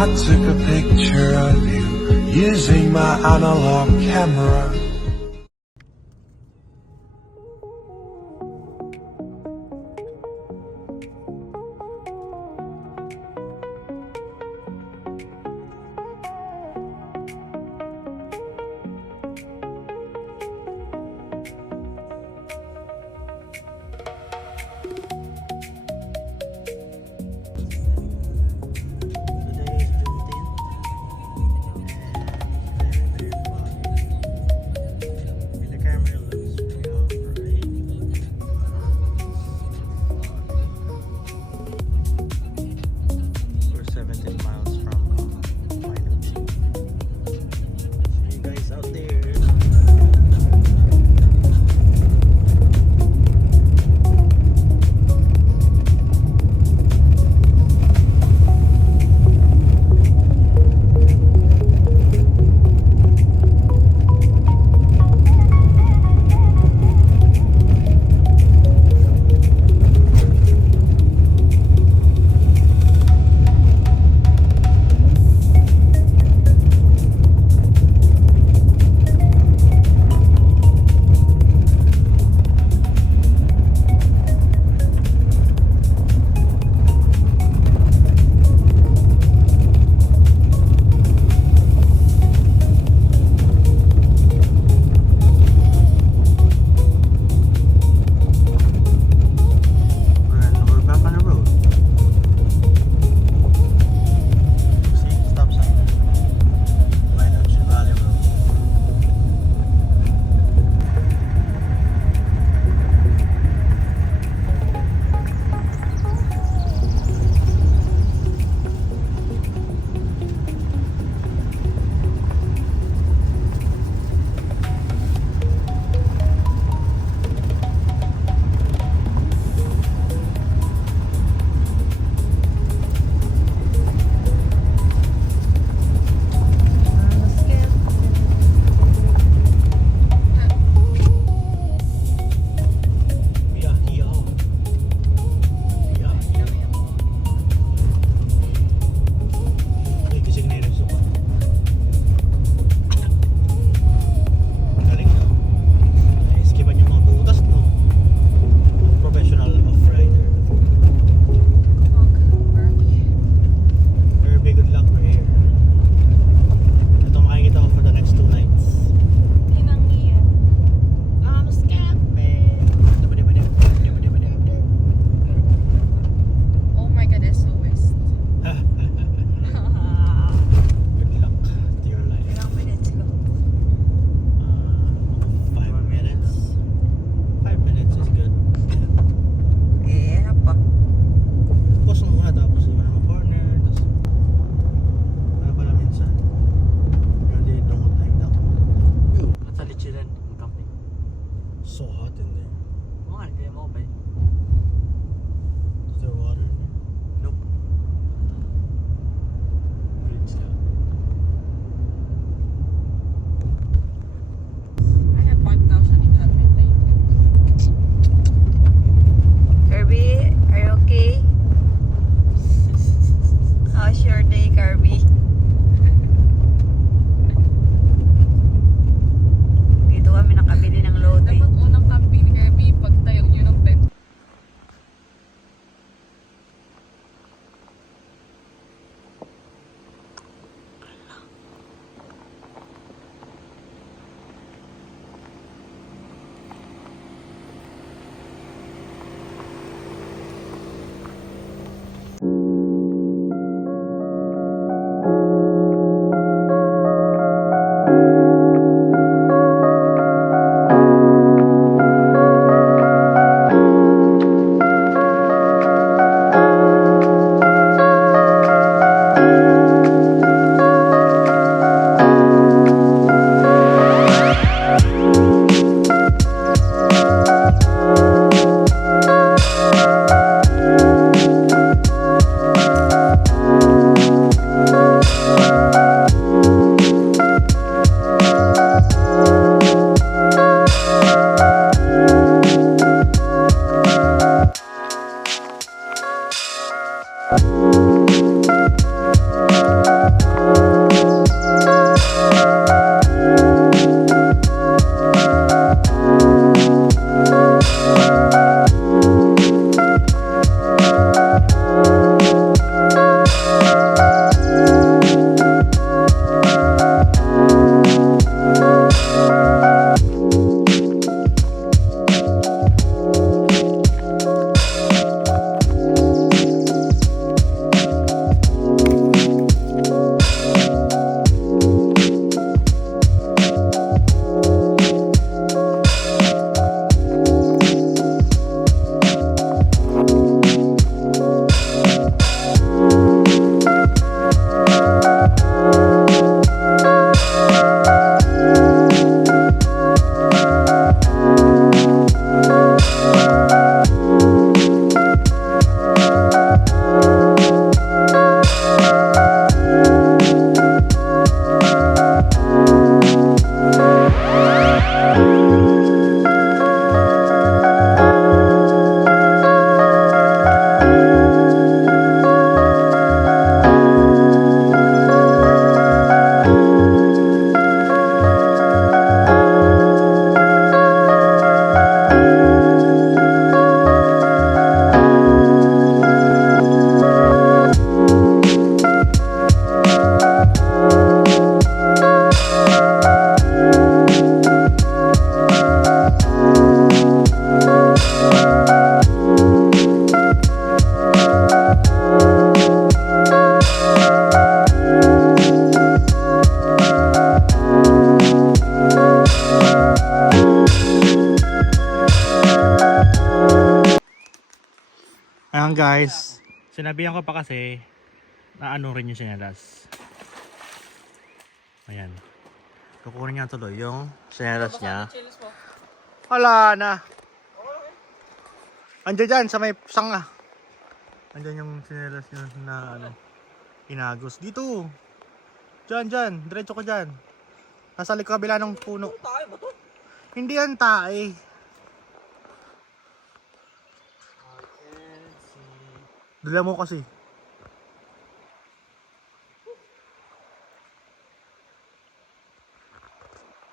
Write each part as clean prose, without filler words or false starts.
I took a picture of you using my analog camera. Today is June 10th and very foggy. guys, sinabihan ko pa kasi na ano rin yung sinelas. Ayan. Kukunin niya tuloy yung sinelas niya. Wala na. Andiyan dyan sa may sanga. Andiyan yung sinelas niya na ano, inagos. Dito. Dyan. Diretso ko dyan. Nasa kabila ng puno. Tayo ba to? Hindi yan tae. Dala mo kasi.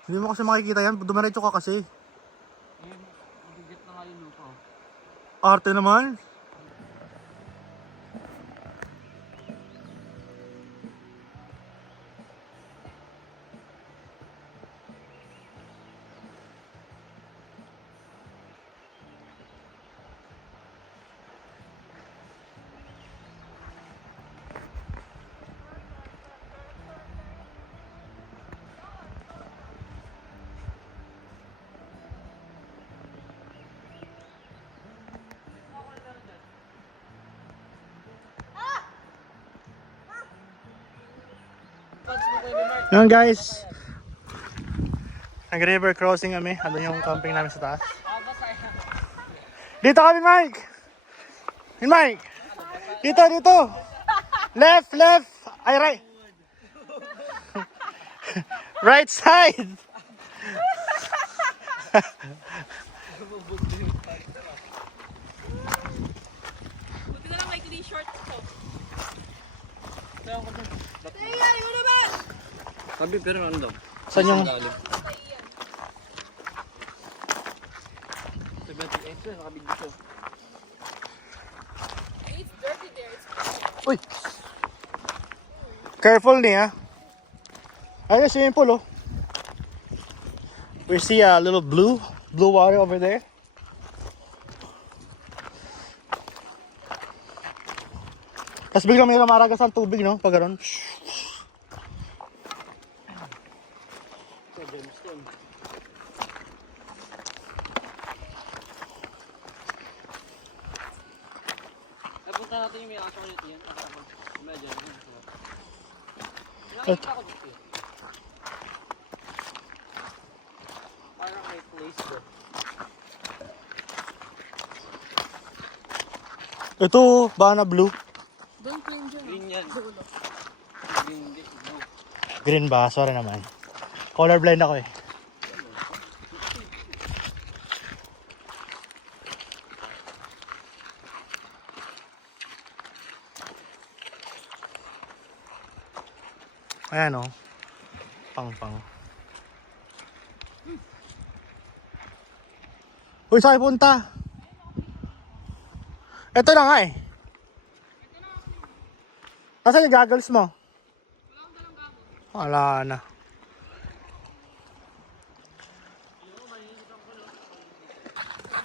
Hindi mo kasi makikita yan. Dumiretso ka kasi. Bigit na nga yung lupa. Arte naman. Yan guys. Nag-river crossing kami. Ano yung camping namin sa taas. Dito kami, Mike! Hey, Mike! Dito! Left! Ay, right! Right side! Buti na lang may clean shorts ko. Sabi pero ano daw? Saan yung... Nakabigyo siya. It's dirty there. It's Uy! Careful niya. Ayun, swimming pool, oh. We see a little blue water over there. Tapos biglang may lumaragas ang tubig, no? Pag gano'n. Punta natin yung may aso ko dito yan. Medyo. Nakikita ko dito. Parang may place doon. Ito, bana blue. don't clean dyan. Green yan. Green, blue. Green ba? Sorry naman. Colorblind ako eh. Ayan, oh. Pang. Uy, saan punta? Ito na nga eh. Nasaan yung goggles mo? Wala na.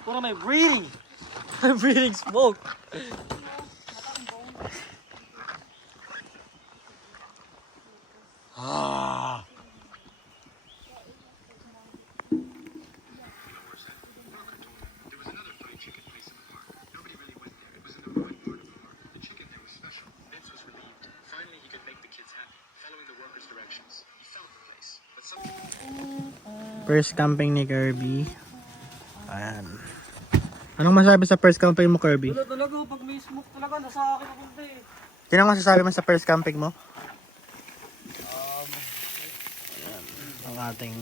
Puro may breathing. Breathing smoke. Ah. First camping ni Kirby. Ayan. Anong masabi sa first camping mo, Kirby? Wala talaga, pag may smoke talaga, nasa akin napunta eh. Tinang masasabi mo sa first camping mo? Ayan. Ang ating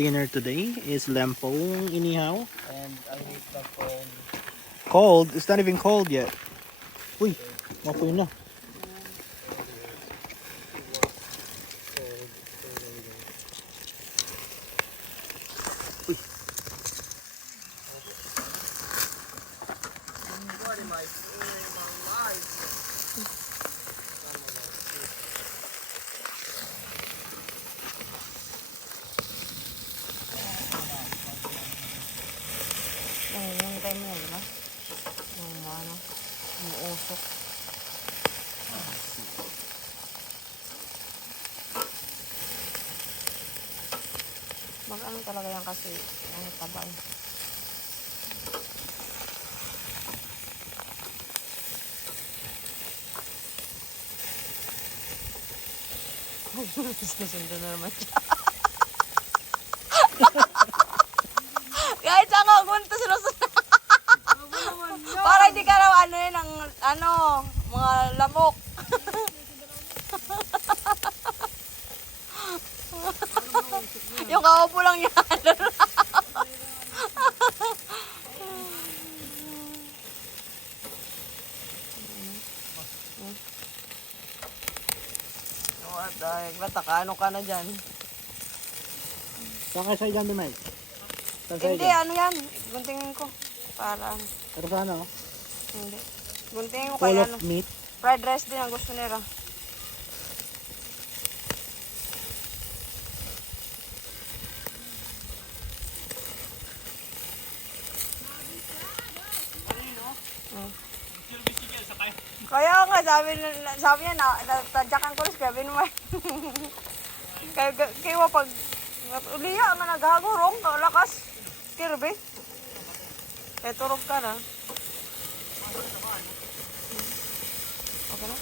dinner today is lempong inihaw. And I hate the cold. Cold? It's not even cold yet. Uy, mapoy na. Nangyayantay mo yan, di ba? Yung ano, umuusok. Mag-ano talaga yan kasi, ang tabay. Sinusundan na naman siya. Kahit saan ka punta, sinusundan. Para hindi ka raw ano yun, mga lamok. Yung kaupo lang yan. What the heck? Bataka, ano ka na dyan? Saan kayo sa dyan, Mike? Hindi, ano yan? Guntingin ko. Para ano. Pero sa ano? Hindi. Guntingin ko Full kaya of ano. meat. Fried rice din ang gusto nila. Kaya nga, sabi niya, tadyakan ko rin, sabi naman. Kaya pag, uliya nga naghagurong, lakas, kirby. Kaya turog ka na. Okay na?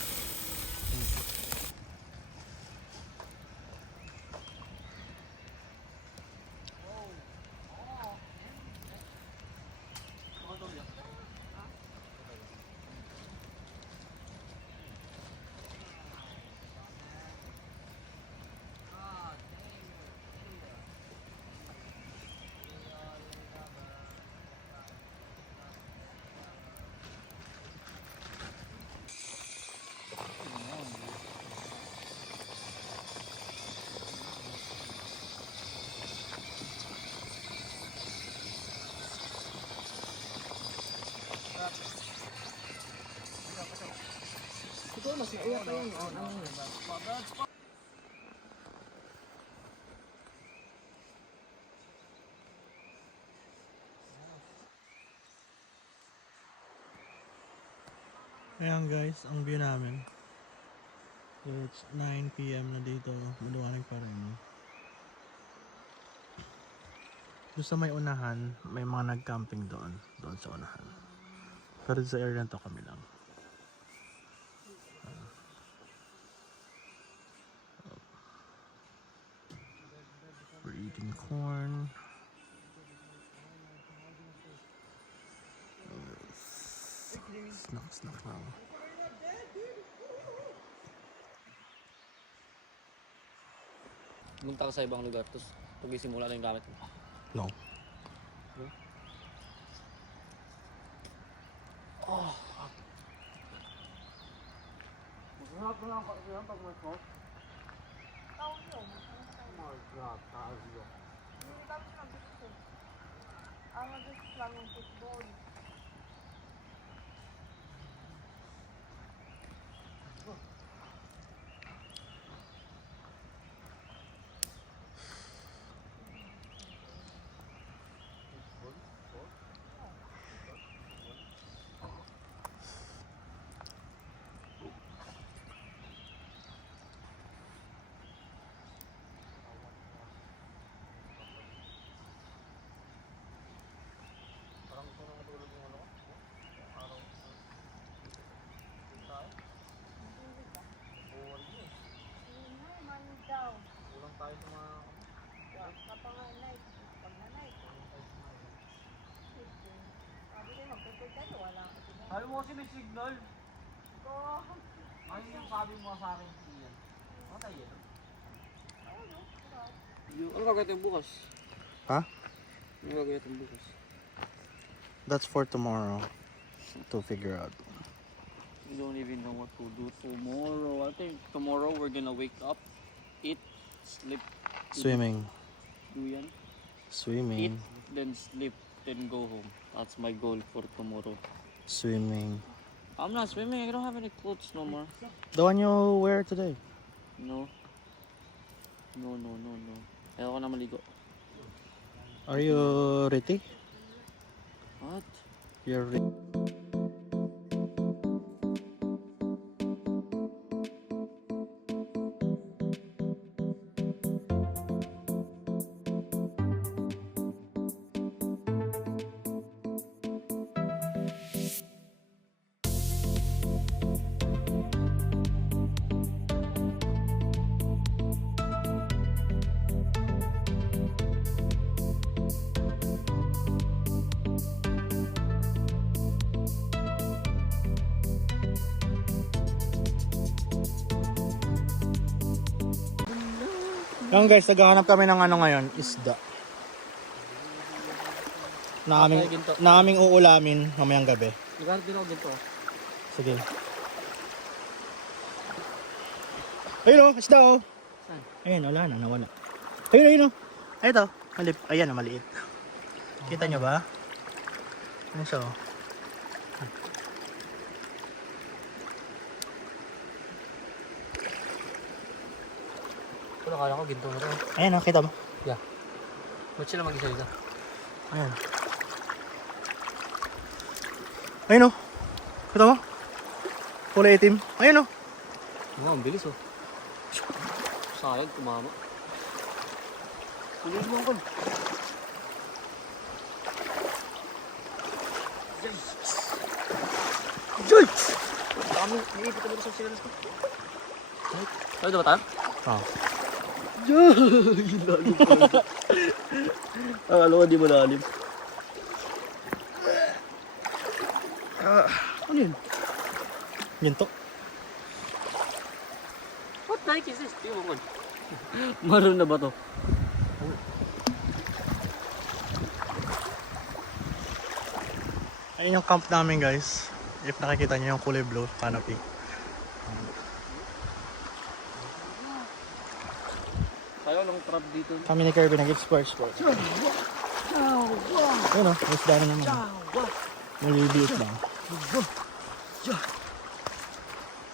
Ayan guys, ang view namin. It's 9 PM na dito. Maluwanag pa rin. Doon sa may unahan, may mga nag-camping doon. Doon sa unahan. Pero sa area na to kami lang. We're eating corn. Snack lang. Pumunta ka sa ibang lugar, tapos pag-isimula na yung gamit mo. No. Masarap na lang kasi yan pag may sauce. Ang gusto lang yung football. Tayo sa mga... Kapanganay. Pag-nanay. Sabi ko, mag-prepare tayo. Wala ako. Sabi mo kasi may signal. Ano yung sabi mo sa akin? Iyan. Ano tayo yan? Ano gagawin natin bukas? Ha? Ano gagawin natin bukas? That's for tomorrow. To figure out. We don't even know what to do tomorrow. I think tomorrow we're gonna wake up, eat, sleep, Swimming. do yan. Swimming. Eat, then sleep, then go home. That's my goal for tomorrow. Swimming. I'm not swimming. I don't have any clothes no more. The one you wear today. No. No. Ayaw ko na maligo. Are you ready? What? You're ready. Yan guys, naghahanap kami ng ano ngayon, isda. Na aming uulamin mamayang gabi. Naghanap din ako dito. Sige. Ayun o, isda o. Saan? Ayun, wala na, nawala. Ayun, ayun o. Ay, ito. Ayan, maliit. Kita nyo ba? Ano siya o? Wala, kala ko ginto na ito. Ayan o, kita mo? Ba't sila mag-isa dito? Ayan. Ayun o. Kita mo? Kulay itim. Ayun o. Ang bilis oh. Sayang, tumama. Tuloy mo ako. Yikes! Dami, naiipit talaga sa sigalas ko. Ay, diba tayo? Oh. Lalim pa rin. Akala ko di malalim. Ano yun? Yun to. What the heck is this? Tingnan mo ko. Maroon na ba to? Ayun yung camp namin guys. If nakikita nyo yung kulay blue canopy. Kaya lang crab dito. Kami ni Kirby nag-explore. Ayun o, may isda na naman. Maliliit lang.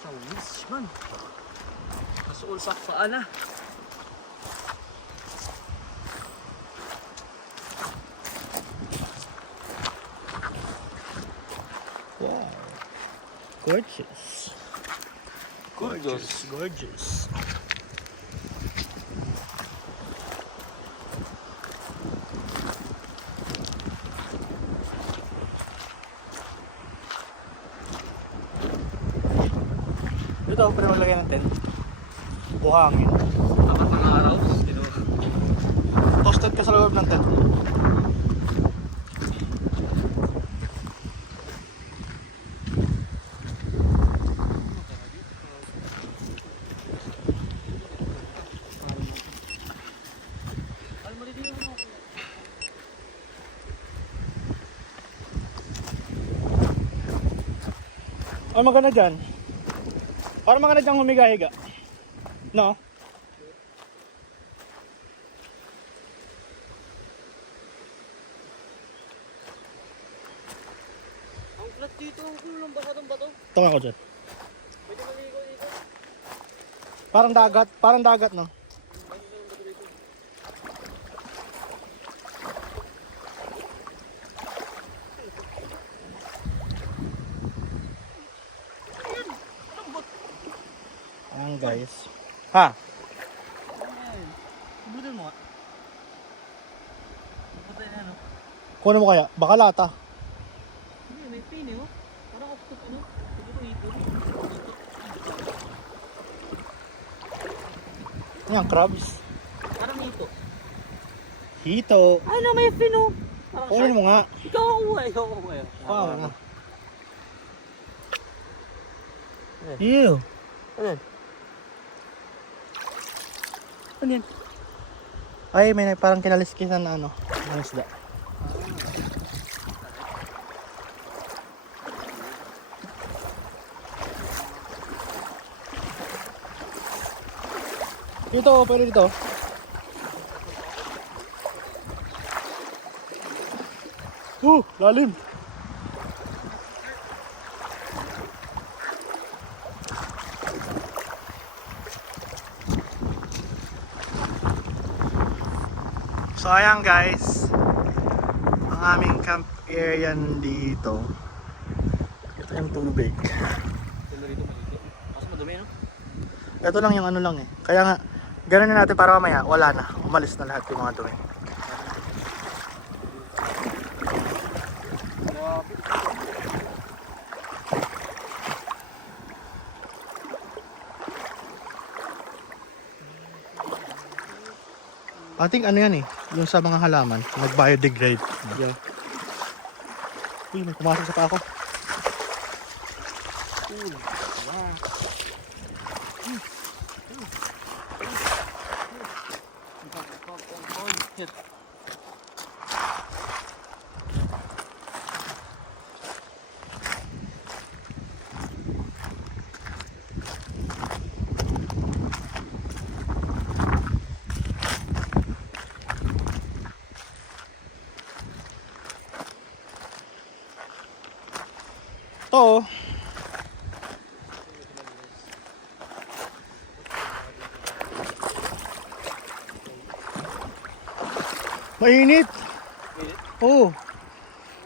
Sa wish man. Kasuol sa paa na. Wow. Gorgeous. Gorgeous. Dito, pwede maglagay ng tent. Buhangin. Apat ng araw. Toasted ka sa loob ng tent. Ano maganda dyan? Parang maganda dyan humiga-higa. No? Ang flat dito. Ang kulo ng bato. Ito ako dyan. Pwede maligo dito. Parang dagat no? Ayan guys. Ha? Butan mo nga. Butan na ano. Kunin mo kaya? Baka lata. Hindi, may pin eh oh. Parang octopus ano. Hindi ko ito. Ayan, crabs. Parang ito. Hito. Ay na, may fin oh. Parang Kunin mo nga. Ikaw ang uway. Wow. Ew. Ano yan? Ano yan? Ay, may parang kinaliskisan na ano. Ang isda. Dito, pwede dito. Lalim. So ayan guys, ang aming camp area dito. Ito yung tubig. Dito maligo. Kaso madumi no? Ito lang yung ano lang eh. Kaya nga, ganun na natin para mamaya, wala na. Umalis na lahat yung mga dumi. I think ano yan eh, yung sa mga halaman, nag-biodegrade. Yeah. Uy, may pumasok sa pa ako. Here. Ito. Mainit. Mainit? Oo.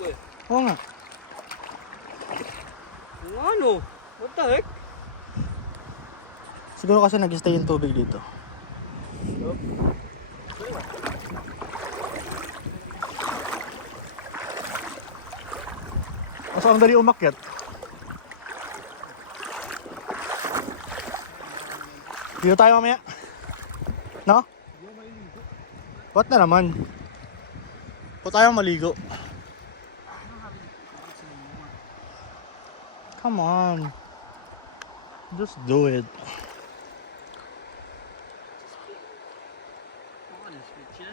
Where? Oo nga. Ano? What the heck? Siguro kasi nag-stay yung tubig dito. Mas ang dali umakyat. Dito tayo mamaya. No? Ba't na naman? Ba't tayo maligo? Come on. Just do it. Honest with you.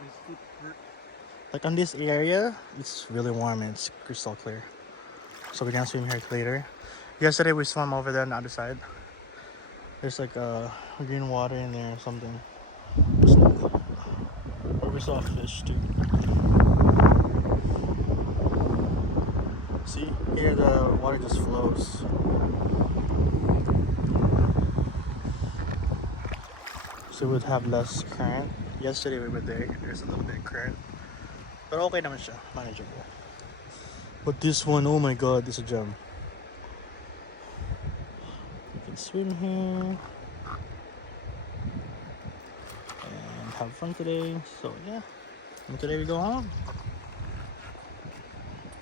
My feet hurt. Like on this area, it's really warm and it's crystal clear. So we can swim here later. Yesterday we swam over there on the other side. There's like green water in there or something. Or we saw a fish too. See, here the water just flows. So we would have less current. Yesterday we were there, there's a little bit of current. But okay naman siya, manageable. But this one, oh my god, this is a gem. You can swim here. And have fun today. So yeah, and today we go home.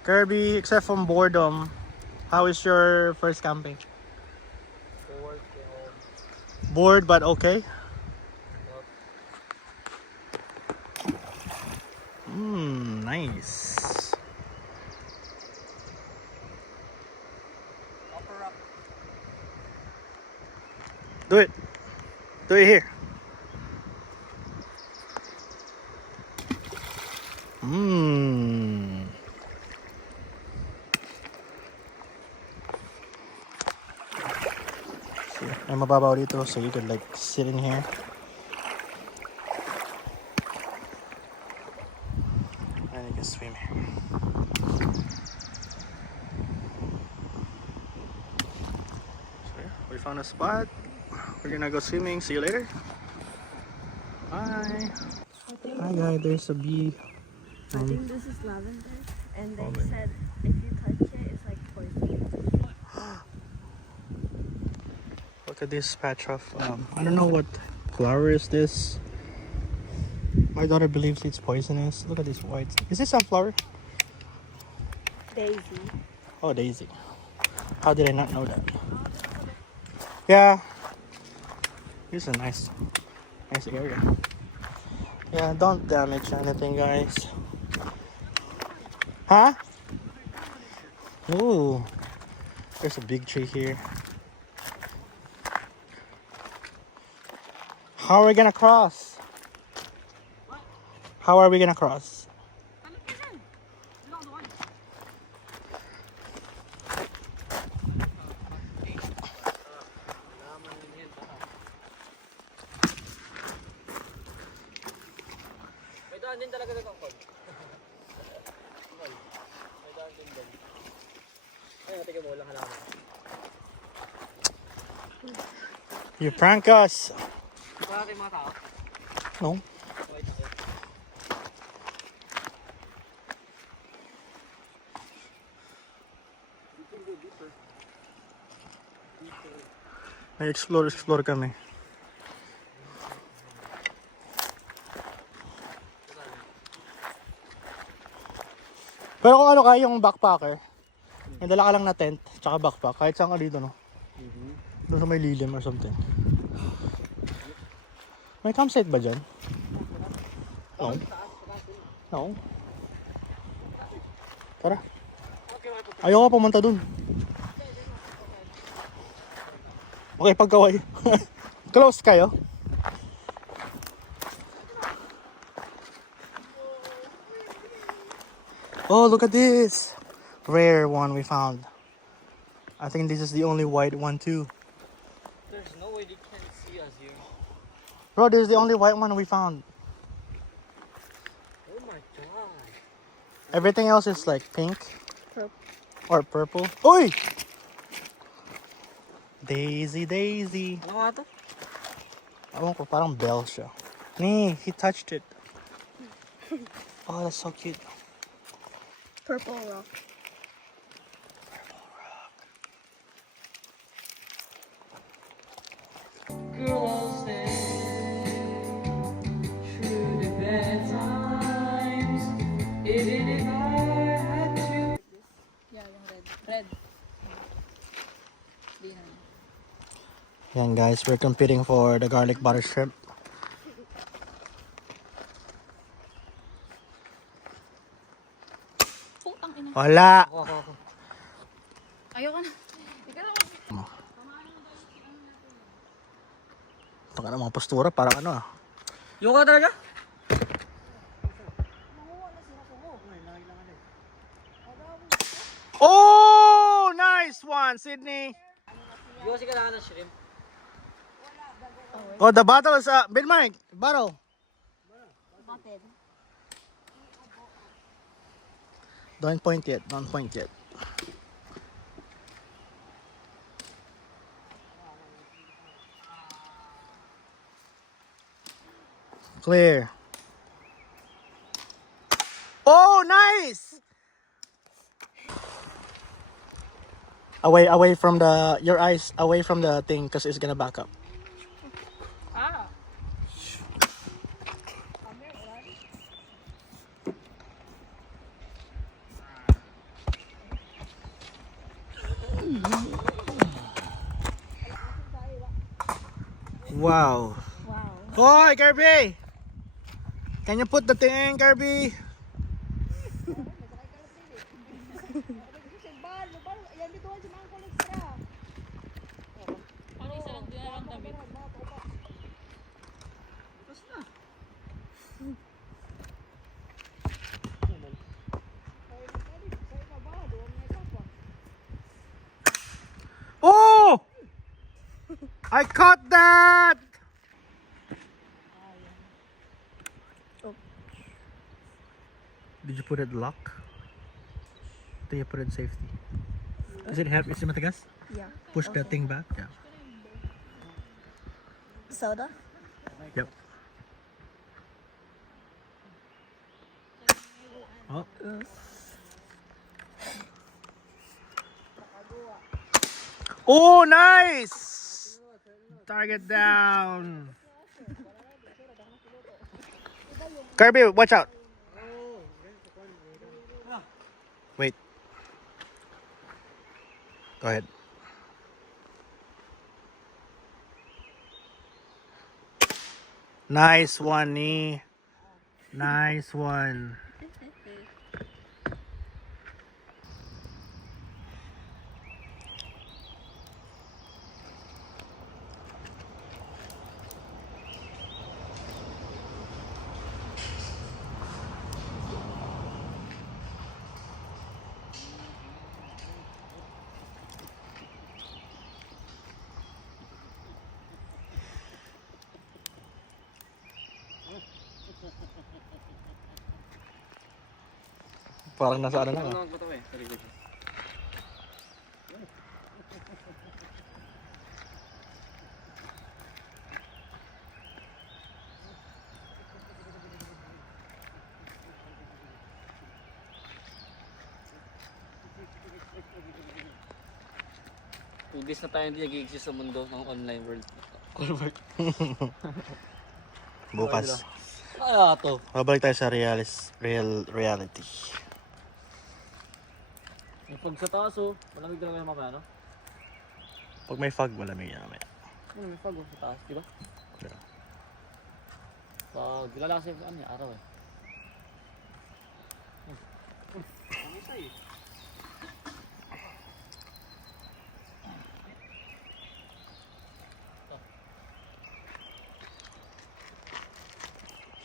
Kirby, except from boredom, how is your first camping? Bored but okay? Nice. Upper up. Do it. Do it here. May mababaw dito, so you could like sit in here. And you can swim here. So yeah, we found a spot. We're gonna go swimming. See you later. Bye. Hi guys, there's a bee. I think this is lavender, and they Oh, man. said if you touch it, it's like poison. Look at this patch of I don't know what flower is this. My daughter believes it's poisonous. Look at this white. Is this sunflower? Daisy. Oh, daisy. How did I not know that? Yeah. This is a nice area. Yeah, don't damage anything, guys. Huh? Ooh. There's a big tree here. How are we gonna cross? How are we gonna cross? May daan din talaga ng kod. May daan din doon. Ay, tingnan mo, walang halaman. You prank us. Wala tayong mga tao. No? Okay, tayo. May explore kami. Pero kung ano kaya yung backpacker, may dala ka lang na tent, tsaka backpack, kahit saan ka dito, no? Doon sa may lilim or something. May campsite ba dyan? No. No. Tara. Ayoko pumunta dun. Okay, pagkaway. Close kayo. Oh, look at this. Rare one we found. I think this is the only white one too. There's no way they can see us here. Bro, this is the only white one we found. Oh my god. Everything else is like pink. Purple. Or purple. Oi! Daisy, Daisy. Ano nga to? Ewan ko, parang bell siya. Nee, he touched it. Oh, that's so cute. Purple rock. Girl, I'll stand through the bad times, even if I had to. Yeah, yung red. Red. Di na. Yan guys, we're competing for the garlic butter shrimp. Putang ina. Wala! Ako. Ayoko na. Ikaw na. Pagka mga postura, parang ano ah. Yung ka talaga? Oh! Nice one, Sydney! Yung kasi kailangan ng shrimp. Oh, the bottle is Bin Mike, bottle. Button. Don't point yet, don't point yet. Clear. Oh, nice! Away from the, your eyes, away from the thing, because it's gonna back up. Ah. Wow. Wow. Hoy, Kirby! Can you put the thing in, Kirby? Ano isa lang din lang damit? Oh! I caught that! Oh. Did you put it lock? Did you put it safety? Does it help? Is it matigas? Yeah. Push that thing back? Yeah. Soda? Yep. Oh. Oh, nice! Target down. Kirby, watch out. Wait. Go ahead. Nice one, Nee. Nice one. Parang nasa ano lang ah. Ano ko to eh? Sa likod. Tugis na tayo hindi nag-exist sa mundo ng online world. Bukas. Ano to? Babalik tayo sa reality. Yung pag sa taas oh, malamig talaga yung mamaya, no? Pag may fog, malamig yan mamaya. Ano, may fog oh, sa taas, di ba? Yeah. Pag lalakas yung araw eh.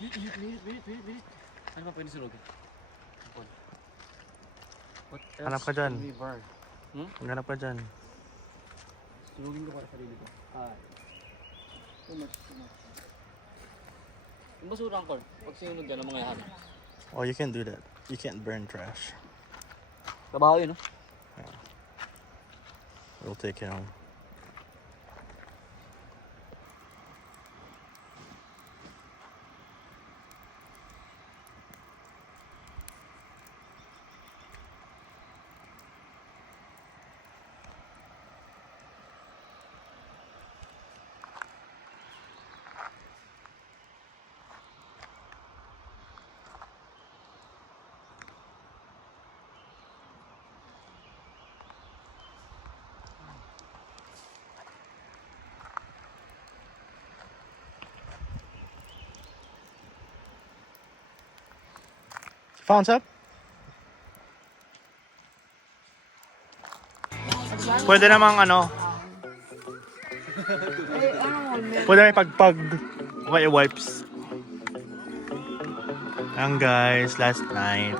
Wait. Ano pa pwede sulogin? What else Hanap ka dyan. can we burn? Ganap ka dyan. Sulogin ko para sa sarili ko. Too much. Yung basura ang pag sinunog yan ang mga yahan. Oh, you can't do that. You can't burn trash. Trabaho yun, no? We'll take it home. Found up? Pwede namang ano. Pwede na pag wipes. Ang guys, last night.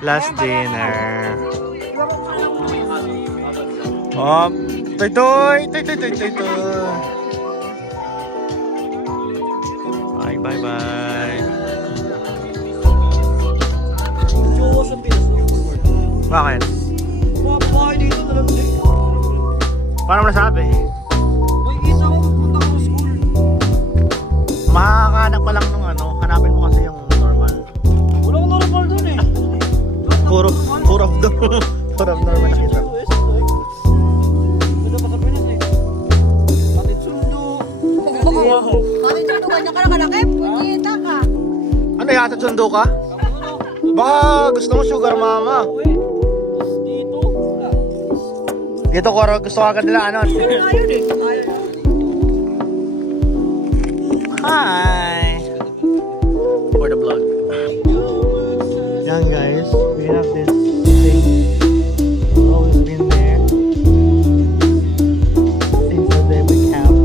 Last dinner. Oh, toy. Bye. Bakit? Babae dito talaga. Paano mo nasabi? Makikita ko pagpunta ko sa school. Makakahanap ka lang nung ano. Hanapin mo kasi yung normal. Wala akong normal dun eh. Puro normal nakita ko. Wala pa sa Pinas eh. Kapit sundo. Kapit sundo ka niya ka nakalakip. Punyeta ka. Ano yata sundo ka? Baka gusto mo sugar mama. Dito. Wala. Dito ko gusto ka agad nila ano. Ayun eh. Hi! For the vlog. Yan guys, we have this thing. It's always been there. Since the day we camp.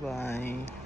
Bye-bye.